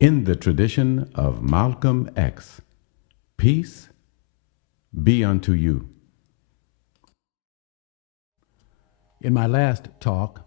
In the tradition of Malcolm X, peace be unto you. In my last talk,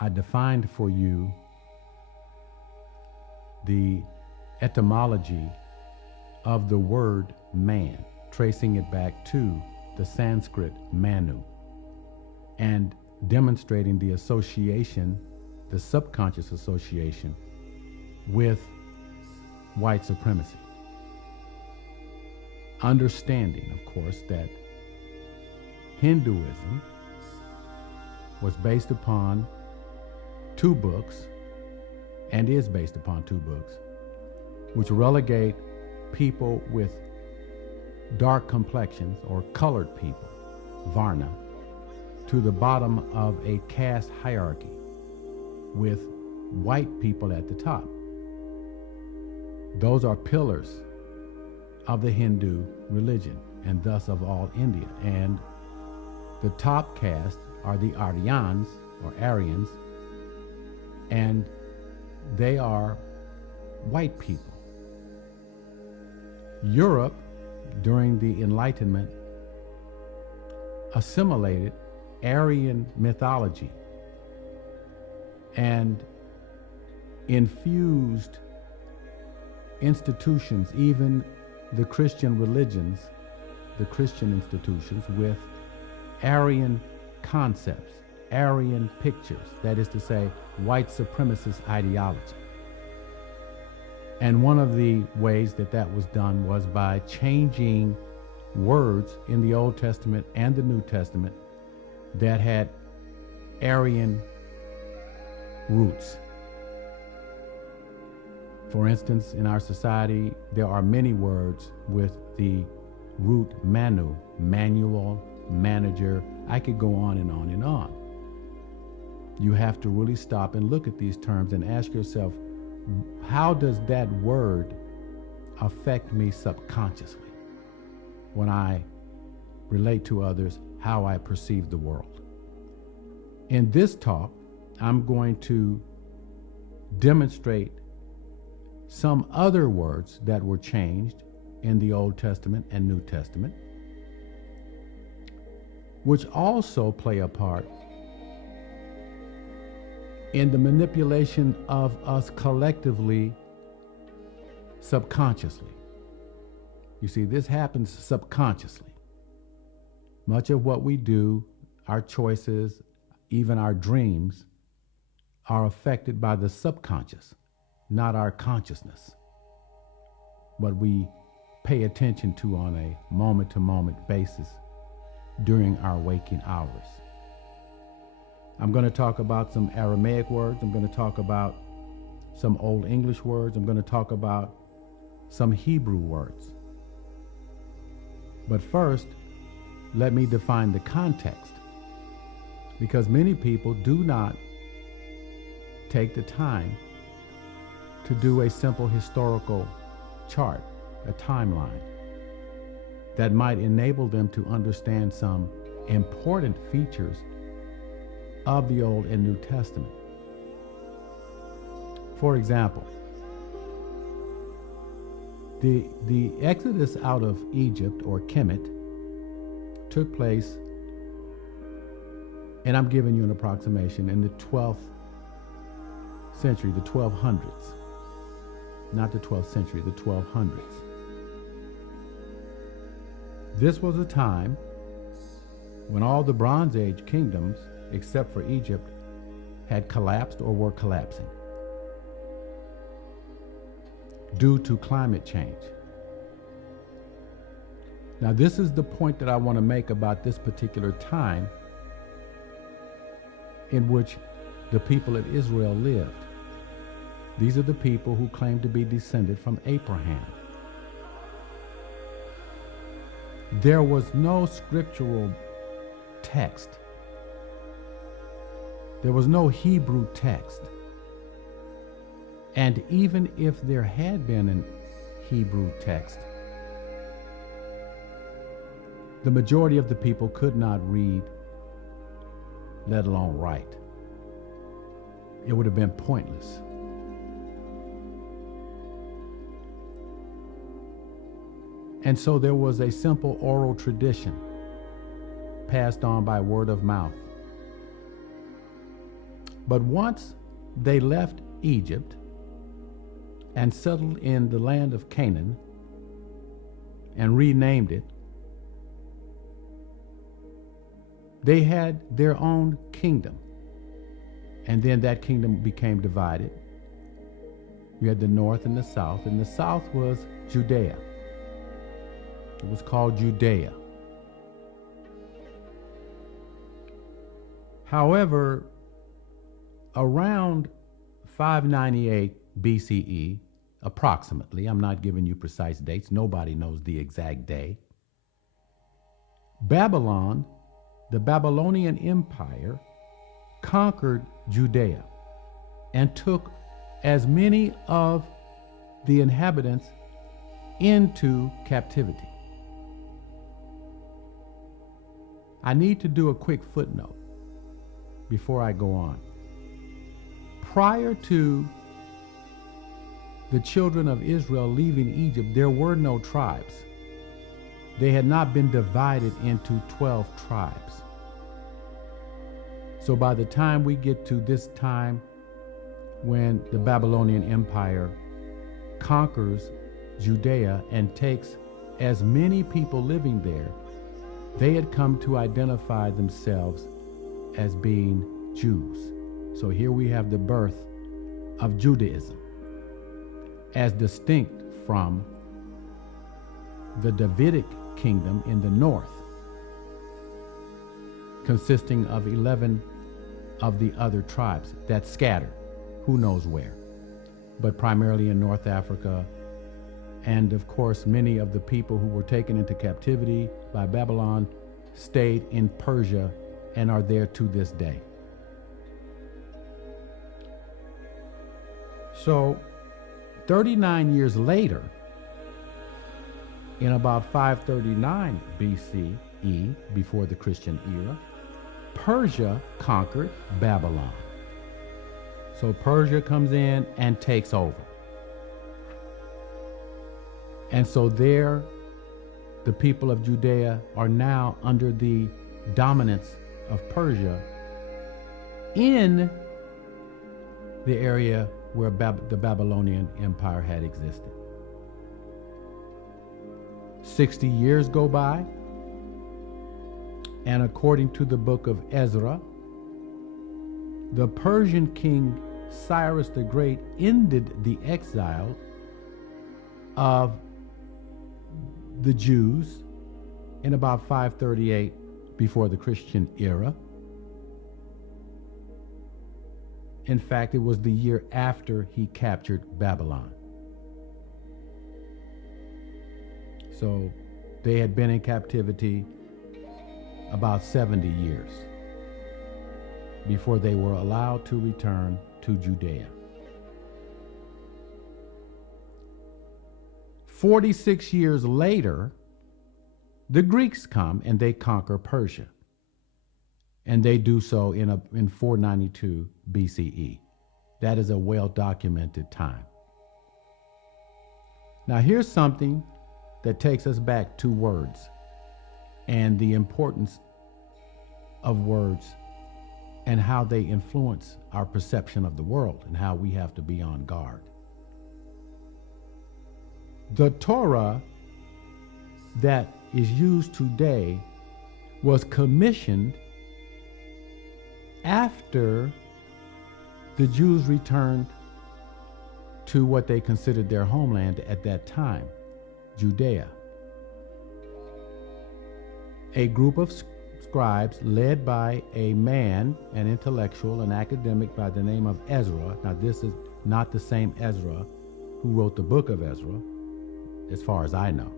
I defined for you the etymology of the word man, tracing it back to the Sanskrit manu, and demonstrating the association, the subconscious association, with white supremacy. Understanding, of course, that Hinduism was based upon two books, and is based upon two books, which relegate people with dark complexions or colored people, Varna, to the bottom of a caste hierarchy with white people at the top. Those are pillars of the Hindu religion and thus of all India. And the top caste are the Aryans or Aryans, and they are white people. Europe, during the Enlightenment, assimilated Aryan mythology and infused institutions, even the Christian religions, the Christian institutions, with Aryan concepts, Aryan pictures, that is to say, white supremacist ideology. And one of the ways that that was done was by changing words in the Old Testament and the New Testament that had Aryan roots. For instance, in our society, there are many words with the root manu, manual, manager. I could go on and on and on. You have to really stop and look at these terms and ask yourself, how does that word affect me subconsciously when I relate to others how I perceive the world? In this talk, I'm going to demonstrate some other words that were changed in the Old Testament and New Testament, which also play a part in the manipulation of us collectively, subconsciously. You see, this happens subconsciously. Much of what we do, our choices, even our dreams, are affected by the subconscious, not our consciousness, what we pay attention to on a moment-to-moment basis during our waking hours. I'm going to talk about some Aramaic words. I'm going to talk about some Old English words. I'm going to talk about some Hebrew words. But first, let me define the context, because many people do not take the time to do a simple historical chart, a timeline that might enable them to understand some important features of the Old and New Testament. For example, the exodus out of Egypt, or Kemet, took place, and I'm giving you an approximation, in the 12th century, the 1200s. Not the 12th century, the 1200s. This was a time when all the Bronze Age kingdoms, except for Egypt, had collapsed or were collapsing due to climate change. Now, this is the point that I want to make about this particular time in which the people of Israel lived. These are the people who claim to be descended from Abraham. There was no scriptural text. There was no Hebrew text. And even if there had been a Hebrew text, the majority of the people could not read, let alone write. It would have been pointless. And so there was a simple oral tradition passed on by word of mouth. But once they left Egypt and settled in the land of Canaan and renamed it, they had their own kingdom. And then that kingdom became divided. You had the north and the south, and the south was Judea. It was called Judea. However, around 598 BCE, approximately, I'm not giving you precise dates, nobody knows the exact day, Babylon, the Babylonian Empire, conquered Judea and took as many of the inhabitants into captivity. I need to do a quick footnote before I go on. Prior to the children of Israel leaving Egypt, there were no tribes. They had not been divided into 12 tribes. So by the time we get to this time when the Babylonian Empire conquers Judea and takes as many people living there, they had come to identify themselves as being Jews. So here we have the birth of Judaism as distinct from the Davidic kingdom in the north, consisting of 11 of the other tribes that scattered, who knows where, but primarily in North Africa. And of course, many of the people who were taken into captivity by Babylon stayed in Persia and are there to this day. So 39 years later, in about 539 BCE, before the Christian era, Persia conquered Babylon. So Persia comes in and takes over. And so there, the people of Judea are now under the dominance of Persia in the area where the Babylonian Empire had existed. 60 years go by, and according to the book of Ezra, the Persian king Cyrus the Great ended the exile of the Jews in about 538 before the Christian era. In fact, it was the year after he captured Babylon. So they had been in captivity about 70 years before they were allowed to return to Judea. 46 years later, the Greeks come and they conquer Persia. And they do so in 492 BCE. That is a well-documented time. Now here's something that takes us back to words and the importance of words and how they influence our perception of the world and how we have to be on guard. The Torah that is used today was commissioned after the Jews returned to what they considered their homeland at that time, Judea. A group of scribes led by a man, an intellectual, an academic by the name of Ezra. Now this is not the same Ezra who wrote the book of Ezra, as far as I know.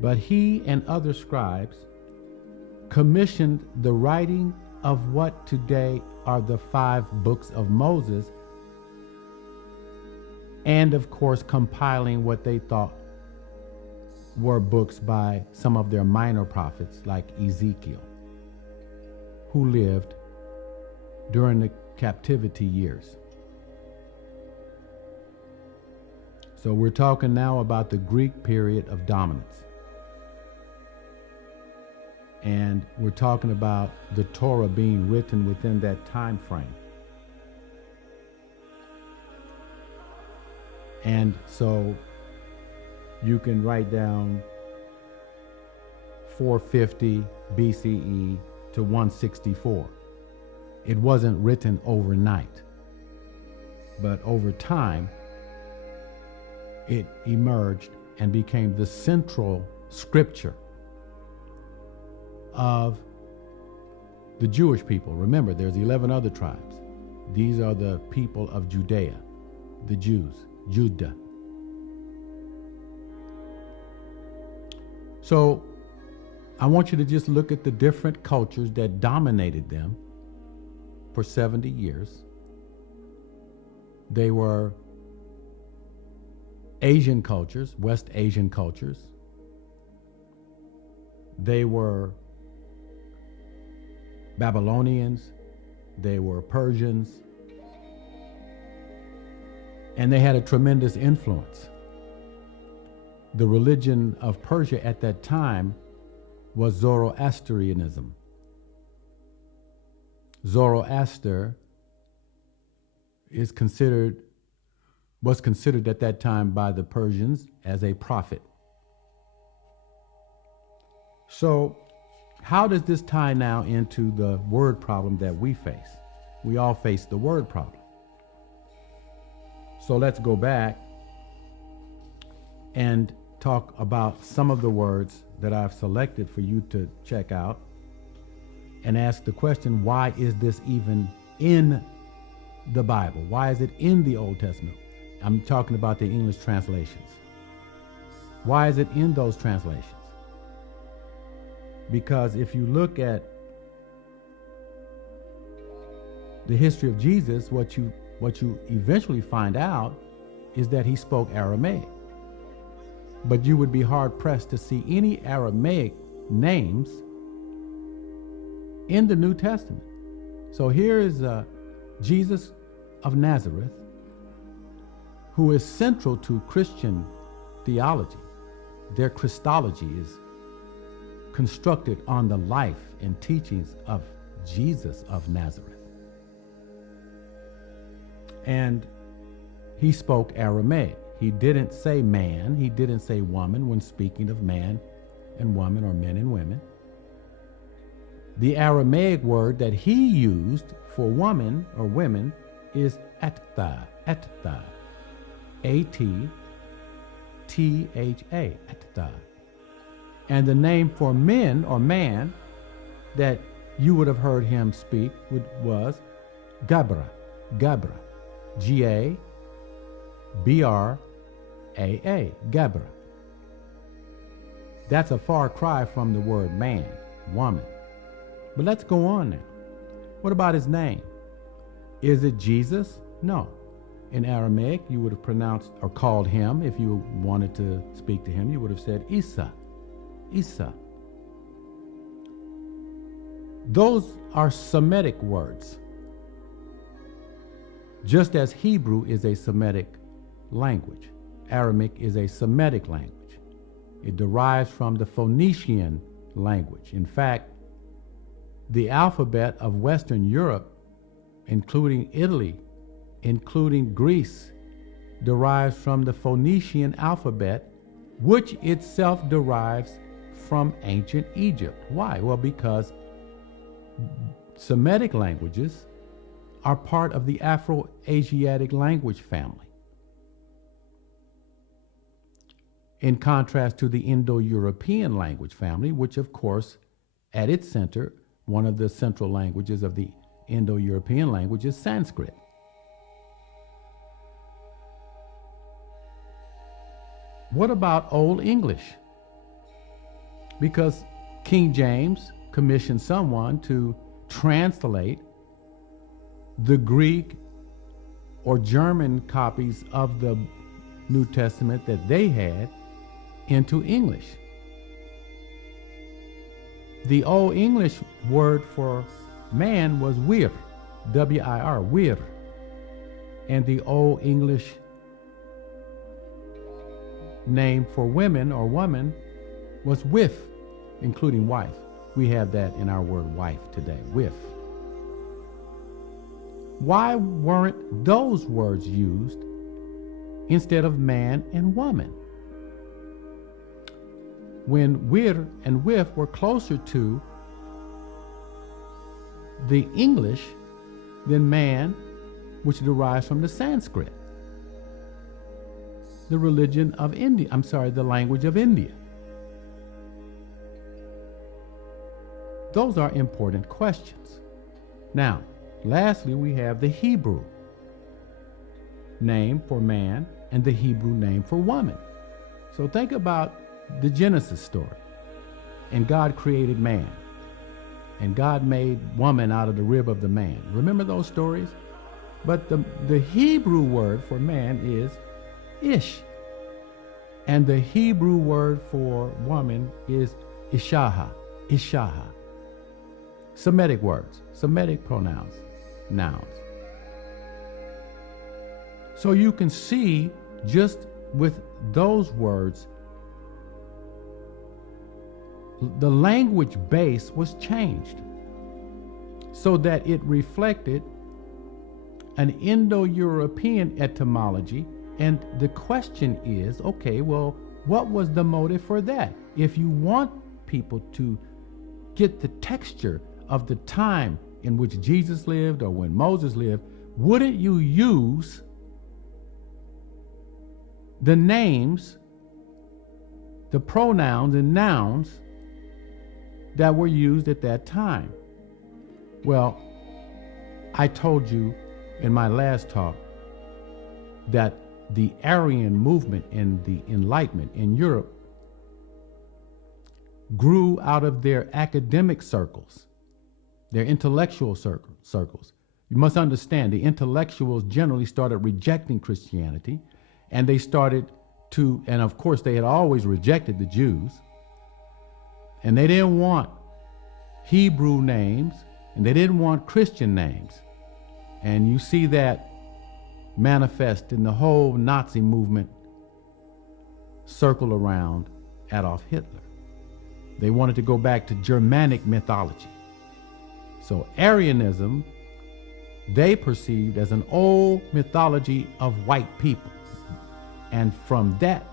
But he and other scribes commissioned the writing of what today are the 5 books of Moses, and of course compiling what they thought were books by some of their minor prophets like Ezekiel, who lived during the captivity years. So we're talking now about the Greek period of dominance. And we're talking about the Torah being written within that time frame. And so you can write down 450 BCE to 164. It wasn't written overnight, but over time, it emerged and became the central scripture of the Jewish people. Remember, there's 11 other tribes. These are the people of Judea, the Jews, Judah. So I want you to just look at the different cultures that dominated them for 70 years. They were Asian cultures, West Asian cultures. They were Babylonians, they were Persians, and they had a tremendous influence. The religion of Persia at that time was Zoroastrianism. Zoroaster was considered at that time by the Persians as a prophet. So how does this tie now into the word problem that we face? We all face the word problem. So let's go back and talk about some of the words that I've selected for you to check out and ask the question, why is this even in the Bible? Why is it in the Old Testament? I'm talking about the English translations. Why is it in those translations? Because if you look at the history of Jesus, what you eventually find out is that he spoke Aramaic. But you would be hard-pressed to see any Aramaic names in the New Testament. So here is Jesus of Nazareth, who is central to Christian theology. Their Christology is constructed on the life and teachings of Jesus of Nazareth. And he spoke Aramaic. He didn't say man, he didn't say woman when speaking of man and woman or men and women. The Aramaic word that he used for woman or women is eththa, eththa, A-T-T-H-A, eththa. And the name for men or man that you would have heard him speak was Gabra, Gabra, G-A-B-R-A-A, Gabra. That's a far cry from the word man, woman. But let's go on now. What about his name? Is it Jesus? No. In Aramaic, you would have pronounced or called him, if you wanted to speak to him, you would have said Isa, Isa. Those are Semitic words. Just as Hebrew is a Semitic language, Aramaic is a Semitic language. It derives from the Phoenician language. In fact, the alphabet of Western Europe, including Italy, including Greece, derives from the Phoenician alphabet, which itself derives from ancient Egypt. Why? Well, because Semitic languages are part of the Afro-Asiatic language family, in contrast to the Indo-European language family, which of course, at its center, one of the central languages of the Indo-European language is Sanskrit. What about Old English? Because King James commissioned someone to translate the Greek or German copies of the New Testament that they had into English. The Old English word for man was wir, W-I-R, wir. And the Old English name for women or woman was wif, including wife. We have that in our word wife today, wif. Why weren't those words used instead of man and woman? When wir and wif were closer to the English than man, which derives from the Sanskrit, the religion of India, the language of India. Those are important questions. Now, lastly, we have the Hebrew name for man and the Hebrew name for woman. So think about the Genesis story. And God created man. And God made woman out of the rib of the man. Remember those stories? But the Hebrew word for man is ish. And the Hebrew word for woman is ishaha. Ishaha. Semitic words, Semitic pronouns, nouns. So you can see just with those words, the language base was changed so that it reflected an Indo-European etymology. And the question is, okay, well, what was the motive for that? If you want people to get the texture of the time in which Jesus lived or when Moses lived, wouldn't you use the names, the pronouns and nouns that were used at that time? Well, I told you in my last talk that the Aryan movement and the Enlightenment in Europe grew out of their academic circles, their intellectual circles. You must understand, the intellectuals generally started rejecting Christianity, and they started to, and of course they had always rejected the Jews, and they didn't want Hebrew names, and they didn't want Christian names. And you see that manifest in the whole Nazi movement circle around Adolf Hitler. They wanted to go back to Germanic mythology. So Aryanism, they perceived as an old mythology of white people. And from that,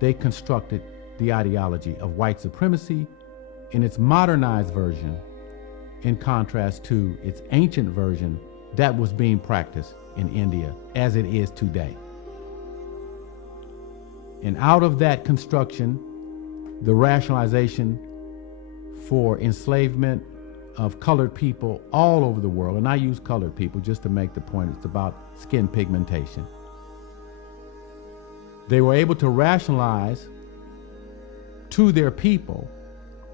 they constructed the ideology of white supremacy in its modernized version, in contrast to its ancient version that was being practiced in India as it is today. And out of that construction, the rationalization for enslavement of colored people all over the world, and I use colored people just to make the point, it's about skin pigmentation. They were able to rationalize to their people,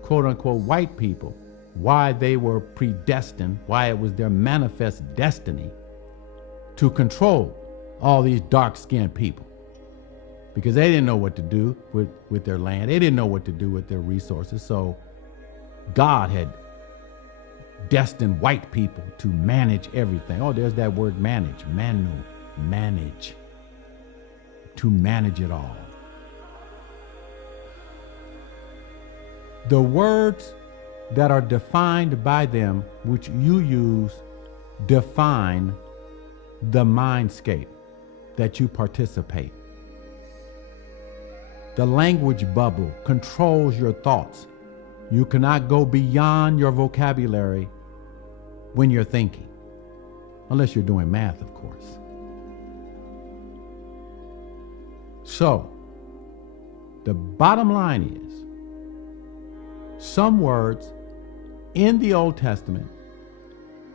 quote unquote white people, why they were predestined, why it was their manifest destiny to control all these dark-skinned people. Because they didn't know what to do with their land. They didn't know what to do with their resources. So God had destined white people to manage everything. Oh, there's that word manage, manu, manage, to manage it all. The words that are defined by them, which you use, define the mindscape that you participate. The language bubble controls your thoughts. You cannot go beyond your vocabulary when you're thinking, unless you're doing math, of course. So, the bottom line is, some words in the Old Testament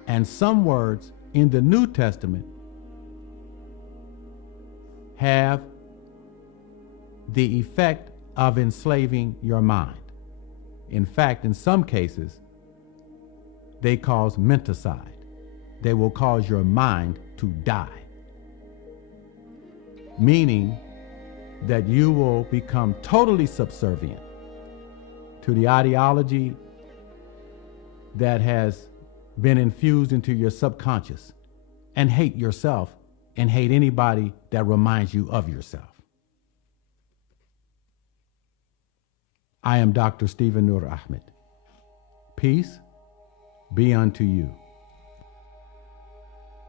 and some words in the New Testament have the effect of enslaving your mind. In fact, in some cases, they cause menticide. They will cause your mind to die. Meaning that you will become totally subservient to the ideology that has been infused into your subconscious, and hate yourself and hate anybody that reminds you of yourself. I am Dr. Stephen Nur Ahmed. Peace be unto you.